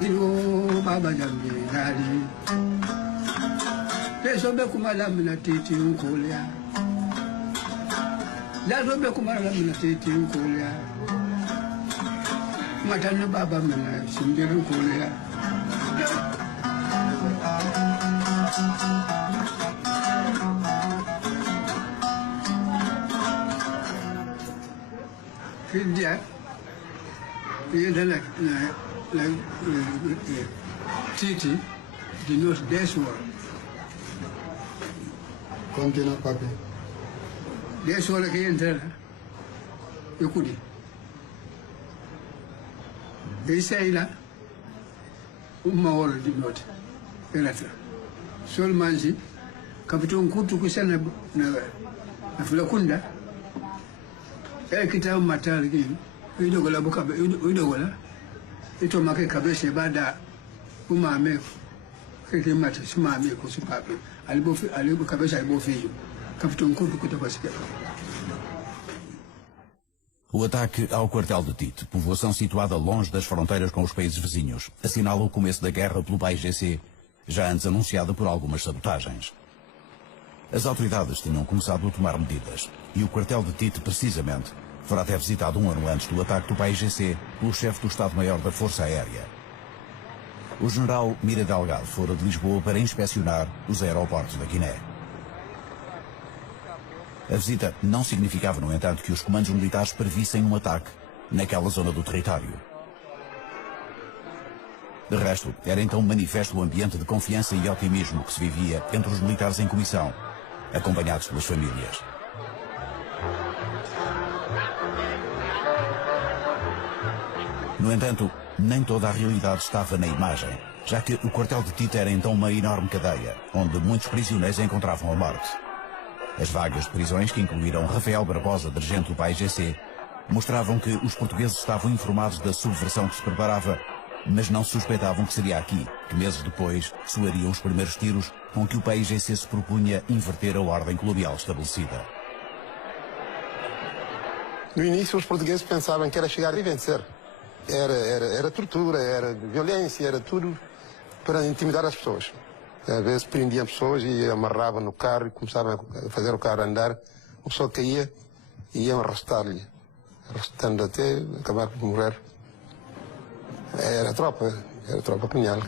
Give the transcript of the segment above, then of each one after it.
ino baba jambe dali peso be kumala mina titi unkolya la do be kumala mina titi unkolya matano baba mina simbiru unkolya India, Titi, the North Deshwar. Continua, papi. Deshwar que entra, eu cuido. Esse aí lá, uma hora de noite, entra. Sol manji, capitão Kutu kusana na fulakunda. Kita matal gini, itu gola buka, itu gola, itu makai kabeshe bada umame, kiki mata sumame kusupapi, alibu kabeshe alibu feio, capitão Kutu kutoka sikia. O ataque ao quartel de Tite, povoação situada longe das fronteiras com os países vizinhos, assinala o começo da guerra pelo PAIGC, já antes anunciada por algumas sabotagens. As autoridades tinham começado a tomar medidas, e o quartel de Tite, precisamente, fora até visitado um ano antes do ataque do PAIGC pelo chefe do Estado-Maior da Força Aérea. O general Mira Delgado fora de Lisboa para inspecionar os aeroportos da Guiné. A visita não significava, no entanto, que os comandos militares previssem um ataque naquela zona do território. De resto, era então manifesto o ambiente de confiança e otimismo que se vivia entre os militares em comissão, acompanhados pelas famílias. No entanto, nem toda a realidade estava na imagem, já que o quartel de Tite era então uma enorme cadeia, onde muitos prisioneiros encontravam a morte. As vagas de prisões, que incluíram Rafael Barbosa, dirigente do PAIGC, mostravam que os portugueses estavam informados da subversão que se preparava, mas não suspeitavam que seria aqui que meses depois soariam os primeiros tiros com que o PAIGC se propunha inverter a ordem colonial estabelecida. No início, os portugueses pensavam que era chegar e vencer. Era tortura, era violência, era tudo para intimidar as pessoas. Às vezes prendiam pessoas e amarravam no carro e começavam a fazer o carro andar. O pessoa caía e iam arrastar-lhe, arrastando até acabar por morrer. Era tropa punhal.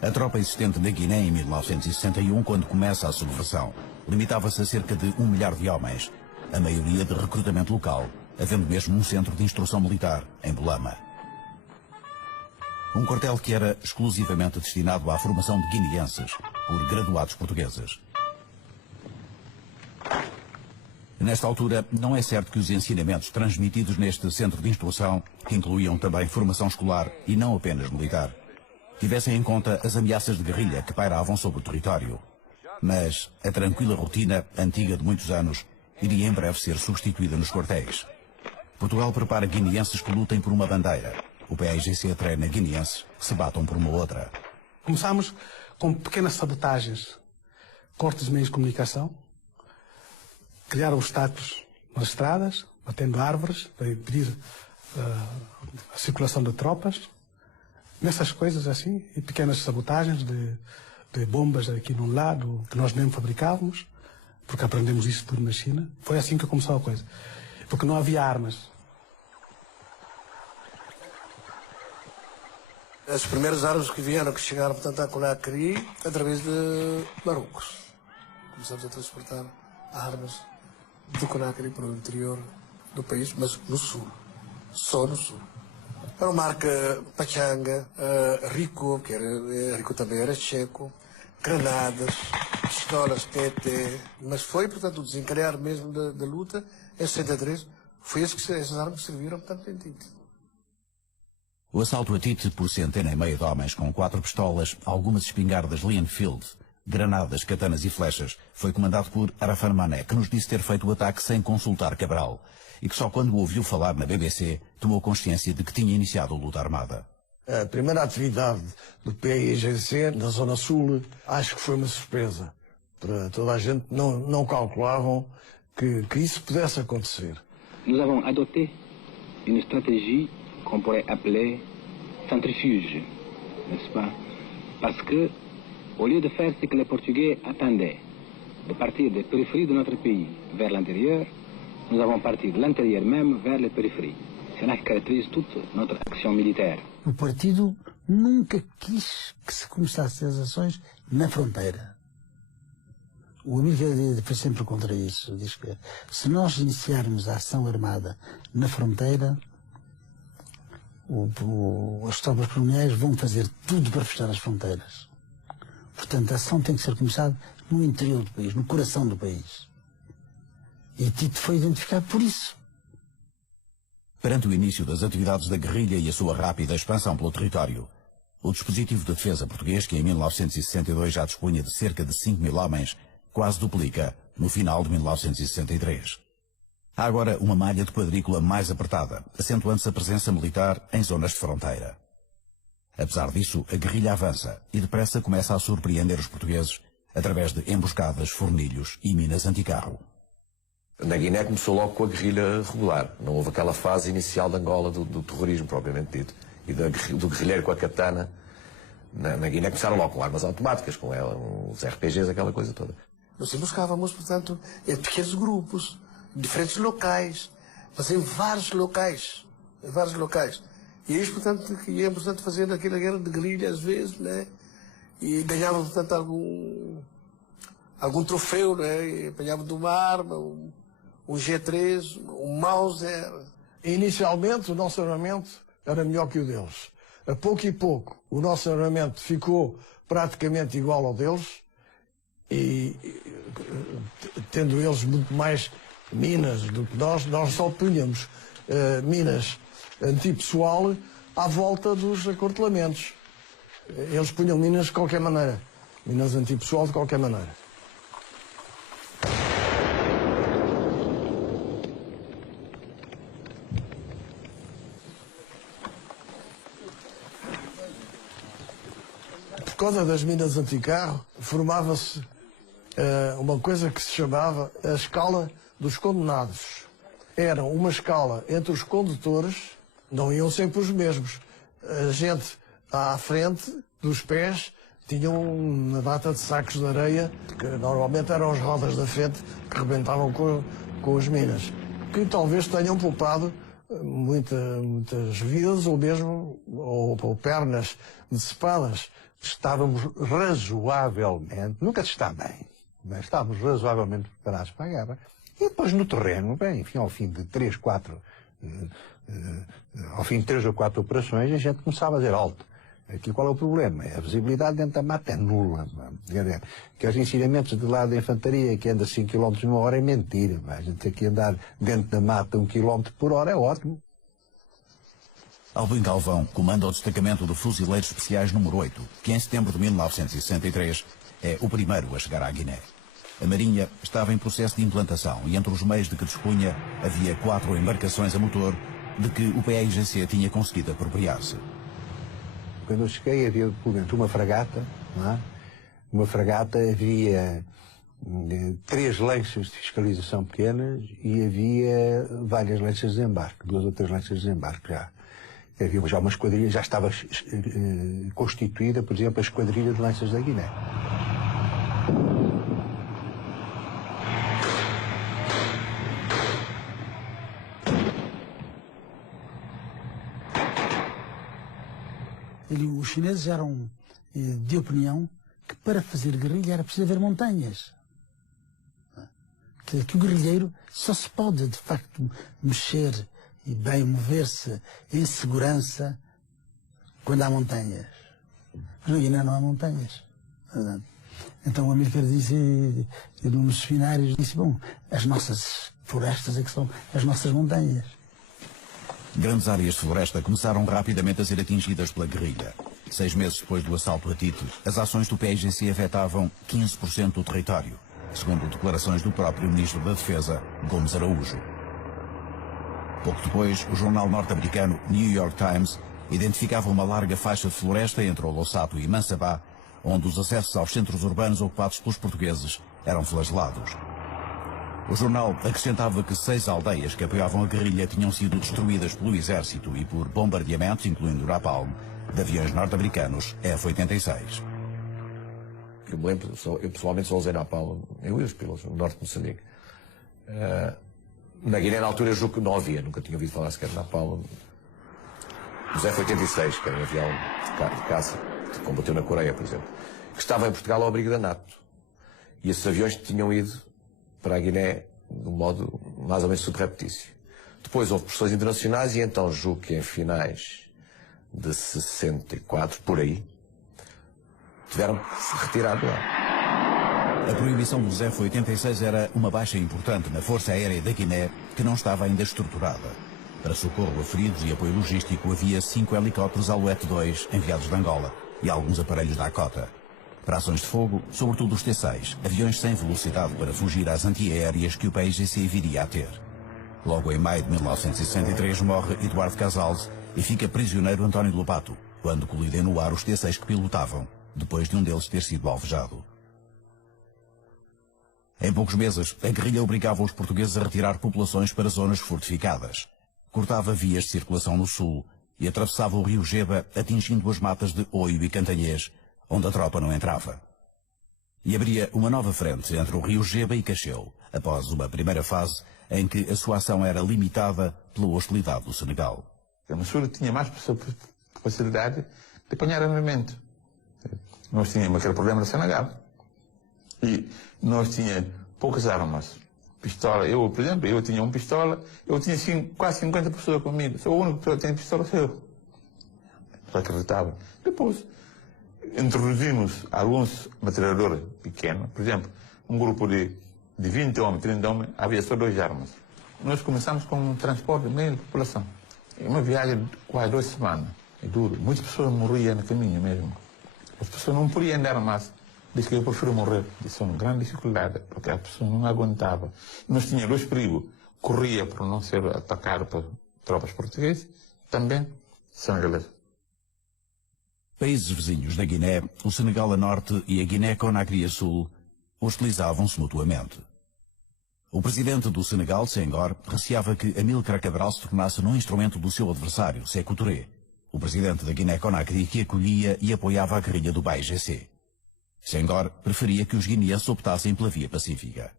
A tropa existente na Guiné em 1961, quando começa a subversão, limitava-se a cerca de 1 milhar de homens, a maioria de recrutamento local, havendo mesmo um centro de instrução militar em Belama. Um quartel que era exclusivamente destinado à formação de guineenses por graduados portugueses. Nesta altura, não é certo que os ensinamentos transmitidos neste centro de instrução, que incluíam também formação escolar e não apenas militar, tivessem em conta as ameaças de guerrilha que pairavam sobre o território. Mas a tranquila rotina, antiga de muitos anos, iria em breve ser substituída nos quartéis. Portugal prepara guineenses que lutem por uma bandeira. O PAIGC treina guineenses que se batam por uma outra. Começámos com pequenas sabotagens, cortes de meios de comunicação, criar obstáculos nas estradas, batendo árvores para impedir a circulação de tropas. Nessas coisas assim, e pequenas sabotagens de bombas aqui num lado, que nós mesmo fabricávamos, porque aprendemos isso tudo na China. Foi assim que começou a coisa. Porque não havia armas. As primeiras armas que vieram, que chegaram, portanto, a Conakry, através de Marrocos. Começamos a transportar armas de Conakry para o interior do país, mas no sul. Só no sul. Era uma marca Pachanga, Rico, que era, Rico também era checo, granadas, pistolas TT, mas foi, portanto, o desencadear mesmo da luta, em 63, foi essas armas que serviram, portanto, em Tite. O assalto a Tite por 150 de homens com 4 pistolas, algumas espingardas Leonfield, granadas, katanas e flechas, foi comandado por Arafat Mané, que nos disse ter feito o ataque sem consultar Cabral, e que só quando o ouviu falar na BBC tomou consciência de que tinha iniciado a luta armada. A primeira atividade do PAIGC na Zona Sul acho que foi uma surpresa. Para toda a gente não calculavam que isso pudesse acontecer. Nous avons adopté une stratégie qu'on pourrait appeler centrifuge, n'est-ce pas? Parce que, au lieu de faire ce que les Portugais attendaient, de partir des périphéries de notre pays vers l'intérieur, nous avons parti de l'intérieur même vers les périphéries. C'est là que caractérise toute notre action militaire. O partido nunca quis que se começassem as ações na fronteira. O Amílcar foi sempre contra isso. Diz que se nós iniciarmos a ação armada na fronteira, as tropas coloniais vão fazer tudo para fechar as fronteiras. Portanto, a ação tem que ser começada no interior do país, no coração do país. E Tito foi identificado por isso. Perante o início das atividades da guerrilha e a sua rápida expansão pelo território, o dispositivo de defesa português, que em 1962 já dispunha de cerca de 5.000 homens, quase duplica no final de 1963. Há agora uma malha de quadrícula mais apertada, acentuando-se a presença militar em zonas de fronteira. Apesar disso, a guerrilha avança e depressa começa a surpreender os portugueses através de emboscadas, fornilhos e minas anticarro. Na Guiné começou logo com a guerrilha regular. Não houve aquela fase inicial de Angola do terrorismo, propriamente dito, e do guerrilheiro com a katana. Na Guiné começaram logo com armas automáticas, com os RPGs, aquela coisa toda. Nós buscávamos, portanto, em pequenos grupos, em diferentes locais, mas em vários locais. E eles, portanto, iam, portanto, fazendo aquela guerra de guerrilha, às vezes, né? E ganhavam, portanto, algum troféu, né? E apanhavam de uma arma, um G3, um Mauser. Inicialmente, o nosso armamento era melhor que o deles. A pouco e pouco, o nosso armamento ficou praticamente igual ao deles, e tendo eles muito mais minas do que nós só punhamos minas antipessoal à volta dos acortelamentos. Eles punham minas de qualquer maneira, minas antipessoal de qualquer maneira. Por causa das minas anticarro, formava-se uma coisa que se chamava a escala dos condenados. Era uma escala entre os condutores, não iam sempre os mesmos. A gente à frente dos pés tinham uma data de sacos de areia, que normalmente eram as rodas da frente que rebentavam com as minas, que talvez tenham poupado muitas vidas ou mesmo ou pernas decepadas. Estávamos razoavelmente, nunca se está bem, mas estávamos razoavelmente preparados para a guerra. E depois no terreno, bem, enfim, ao fim de 3 ou 4 operações, a gente começava a dizer alto. Aqui qual é o problema? A visibilidade dentro da mata é nula. Que os ensinamentos de lado da infantaria que anda 5 km por hora é mentira. A gente aqui andar dentro da mata 1 km por hora é ótimo. Alvim Galvão comanda o destacamento de Fuzileiros Especiais número 8, que em setembro de 1963 é o primeiro a chegar à Guiné. A Marinha estava em processo de implantação e entre os meios de que dispunha havia 4 embarcações a motor de que o PAIGC tinha conseguido apropriar-se. Quando eu cheguei havia, por dentro, uma fragata, não é? Uma fragata, havia 3 lanchas de fiscalização pequenas e havia várias lanchas de desembarque, 2 ou 3 lanchas de desembarque já. Havia já uma esquadrilha, já estava constituída, por exemplo, a esquadrilha de lanchas da Guiné. Os chineses eram de opinião que para fazer guerrilha era preciso haver montanhas. Que o guerrilheiro só se pode, de facto, mexer e bem mover-se em segurança quando há montanhas. Mas na Guiné não há montanhas. Então o Amílcar disse, nos seminários, disse, bom, as nossas florestas é que são as nossas montanhas. Grandes áreas de floresta começaram rapidamente a ser atingidas pela guerrilha. 6 meses depois do assalto a Tito, as ações do PAIGC afetavam 15% do território, segundo declarações do próprio Ministro da Defesa, Gomes Araújo. Pouco depois, o jornal norte-americano New York Times identificava uma larga faixa de floresta entre o Losato e Mansabá, onde os acessos aos centros urbanos ocupados pelos portugueses eram flagelados. O jornal acrescentava que 6 aldeias que apoiavam a guerrilha tinham sido destruídas pelo exército e por bombardeamentos, incluindo napalm, de aviões norte-americanos F-86. Eu me lembro, eu pessoalmente só usei Napalm, eu e os pilotos, no norte de Moçambique. Na Guiné, na altura, eu julgo que não havia, nunca tinha ouvido falar sequer de Napalm. Os F-86, que era um avião de caça, que combateu na Coreia, por exemplo, que estava em Portugal ao abrigo da NATO. E esses aviões tinham ido para a Guiné de um modo mais ou menos subreptício. Depois houve pressões internacionais e então julgo que em finais de 64, por aí, tiveram que se retirar do ar. A proibição dos F-86 era uma baixa importante na Força Aérea da Guiné, que não estava ainda estruturada. Para socorro a feridos e apoio logístico havia 5 helicópteros Alouette 2 enviados de Angola e alguns aparelhos da Dakota. Para ações de fogo, sobretudo os T-6, aviões sem velocidade para fugir às antiaéreas que o PAIGC viria a ter. Logo em maio de 1963 morre Eduardo Casals e fica prisioneiro António Lobato, quando colidem no ar os T-6 que pilotavam, depois de um deles ter sido alvejado. Em poucos meses, a guerrilha obrigava os portugueses a retirar populações para zonas fortificadas. Cortava vias de circulação no sul e atravessava o rio Geba, atingindo as matas de Oio e Cantanhês, onde a tropa não entrava. E abria uma nova frente entre o rio Geba e Cacheu, após uma primeira fase em que a sua ação era limitada pela hostilidade do Senegal. O Sul tinha mais facilidade de apanhar armamento. Nós tínhamos aquele problema no Senegal. E nós tínhamos poucas armas. Pistola, eu, por exemplo, eu tinha uma pistola, eu tinha quase 50 pessoas comigo. Sou o único que tem pistola, sou eu. Só acreditava. Depois, introduzimos alguns metralhadores pequenos. Por exemplo, um grupo de 20 homens, 30 homens, havia só 2 armas. Nós começamos com um transporte de meio de população. Uma viagem de quase 2 semanas. É duro. Muitas pessoas morriam no caminho mesmo. As pessoas não podiam andar mais. Diz que eu prefiro morrer. Isso é uma grande dificuldade, porque a pessoa não aguentava. Nós tínhamos 2 perigos. Corria por não ser atacado por tropas portuguesas, também senegaleses. Países vizinhos da Guiné, o Senegal a norte e a Guiné-Conakry a sul, hostilizavam-se mutuamente. O presidente do Senegal, Senghor, receava que Amílcar Cabral se tornasse num instrumento do seu adversário, Sékou Touré, o presidente da Guiné-Conakry que acolhia e apoiava a guerrilha do PAIGC. Senghor preferia que os guineenses optassem pela via pacífica.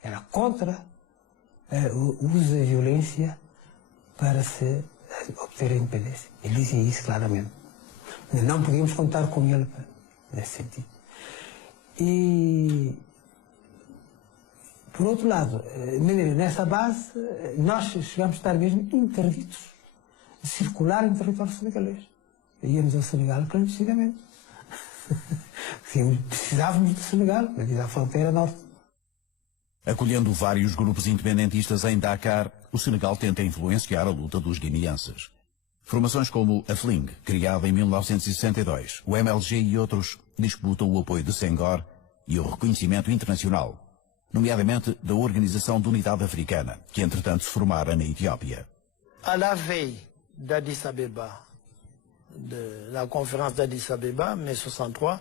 Era contra o uso da violência para se obter a independência. Ele dizia isso claramente. Não podíamos contar com ele nesse sentido. E, por outro lado, nessa base, nós chegamos a estar mesmo interditos de circular em território senegalês. Íamos ao Senegal clandestinamente. Precisávamos do Senegal, devido à fronteira norte. Acolhendo vários grupos independentistas em Dakar, o Senegal tenta influenciar a luta dos guineenses. Formações como a FLING, criada em 1962, o MLG e outros disputam o apoio de Senghor e o reconhecimento internacional, nomeadamente da Organização de Unidade Africana, que entretanto se formara na Etiópia. À la veille d'Addis Abeba, de la conférence d'Addis Abeba, mai 63,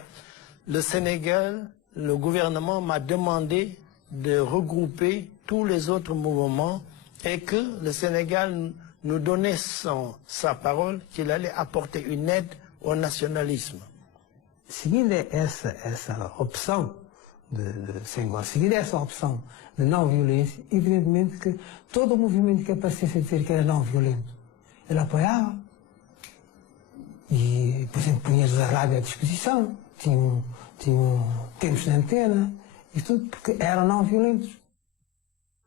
le Sénégal, le gouvernement m'a demandé de regrouper tous les autres mouvements et que le Sénégal nous donnait sa parole qu'il allait apporter une aide au nationalisme. Seguindo essa opção de Senghor, seguindo essa opção de não violência, evidentemente que todo o movimento que aparecesse a dizer que era não violento, ele apoiava. E, por exemplo, punha-lhes a rádio à disposição, tinham tempos de antena, e tudo porque eram não violentos.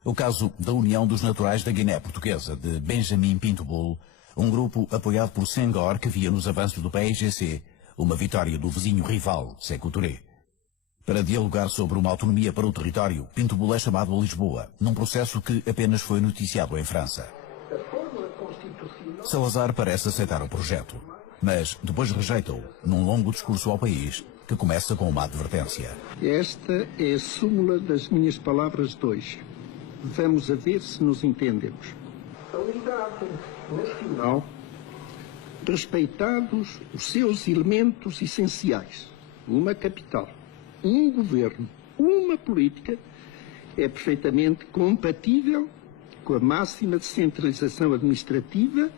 O caso da União dos Naturais da Guiné Portuguesa, de Benjamin Pinto Bolo, um grupo apoiado por Senghor que via nos avanços do PAIGC uma vitória do vizinho rival, Sékou Touré. Para dialogar sobre uma autonomia para o território, Pinto Bolo é chamado a Lisboa, num processo que apenas foi noticiado em França. Salazar parece aceitar o projeto, mas depois rejeita-o num longo discurso ao país que começa com uma advertência. Esta é a súmula das minhas palavras de hoje. Vamos a ver se nos entendemos. A unidade nacional, respeitados os seus elementos essenciais, uma capital, um governo, uma política, é perfeitamente compatível com a máxima descentralização administrativa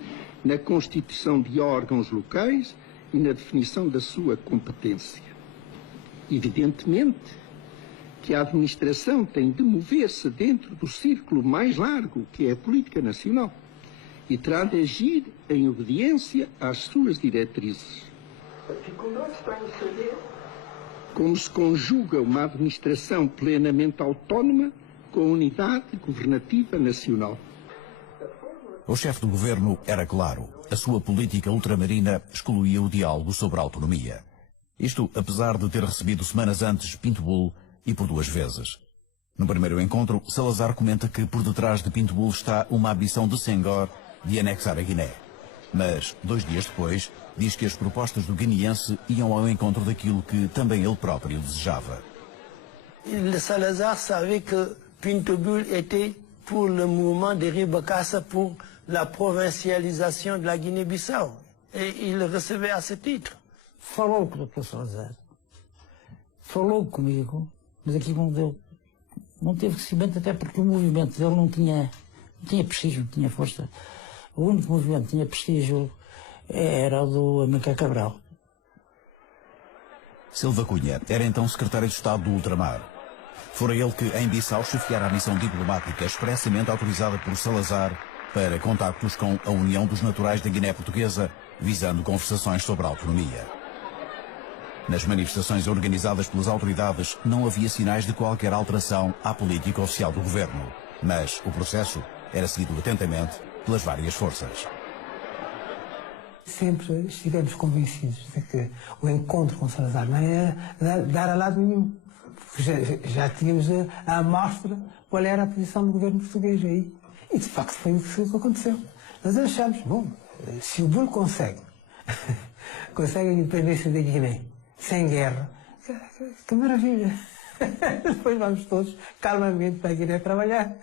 na constituição de órgãos locais e na definição da sua competência. Evidentemente que a administração tem de mover-se dentro do círculo mais largo, que é a política nacional, e terá de agir em obediência às suas diretrizes. A dificuldade está em saber como se conjuga uma administração plenamente autónoma com a unidade governativa nacional. O chefe do governo era claro. A sua política ultramarina excluía o diálogo sobre a autonomia. Isto apesar de ter recebido semanas antes Pinto e por 2 vezes. No primeiro encontro, Salazar comenta que por detrás de Pinto está uma ambição de Senghor de anexar a Guiné. Mas, 2 dias depois, diz que as propostas do guineense iam ao encontro daquilo que também ele próprio desejava. Salazar sabia que Pinto était pour le mouvement de Ribacassa pour la provincialisation de la Guinée-Bissau. Et il recevait à ce titre. Falou com o Dr. Salazar. Falou comigo, mas aqui não teve crescimento, até porque o movimento dele não tinha prestígio, não tinha força. O único movimento que tinha prestígio era o do Amílcar Cabral. Silva Cunha era então secretário de Estado do Ultramar. Fora ele que, em Bissau, chefiara a missão diplomática expressamente autorizada por Salazar para contactos com a União dos Naturais da Guiné Portuguesa, visando conversações sobre a autonomia. Nas manifestações organizadas pelas autoridades, não havia sinais de qualquer alteração à política oficial do governo, mas o processo era seguido atentamente pelas várias forças. Sempre estivemos convencidos de que o encontro com Salazar não era dar a lado nenhum. Já tínhamos a amostra qual era a posição do governo português aí. E de facto foi o que aconteceu. Nós achamos, bom, se o Bull consegue a independência da Guiné sem guerra, que maravilha. Depois vamos todos calmamente para a Guiné trabalhar.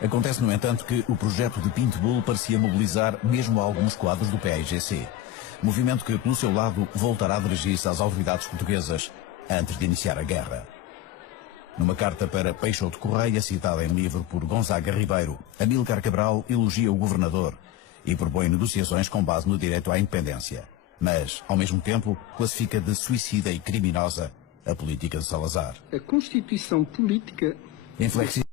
Acontece, no entanto, que o projeto de Pinto parecia mobilizar mesmo alguns quadros do PAIGC, movimento que, pelo seu lado, voltará a dirigir-se às autoridades portuguesas antes de iniciar a guerra. Numa carta para Peixoto Correia, citada em livro por Gonzaga Ribeiro, Amílcar Cabral elogia o governador e propõe negociações com base no direito à independência, mas, ao mesmo tempo, classifica de suicida e criminosa a política de Salazar. A Constituição política... Inflexível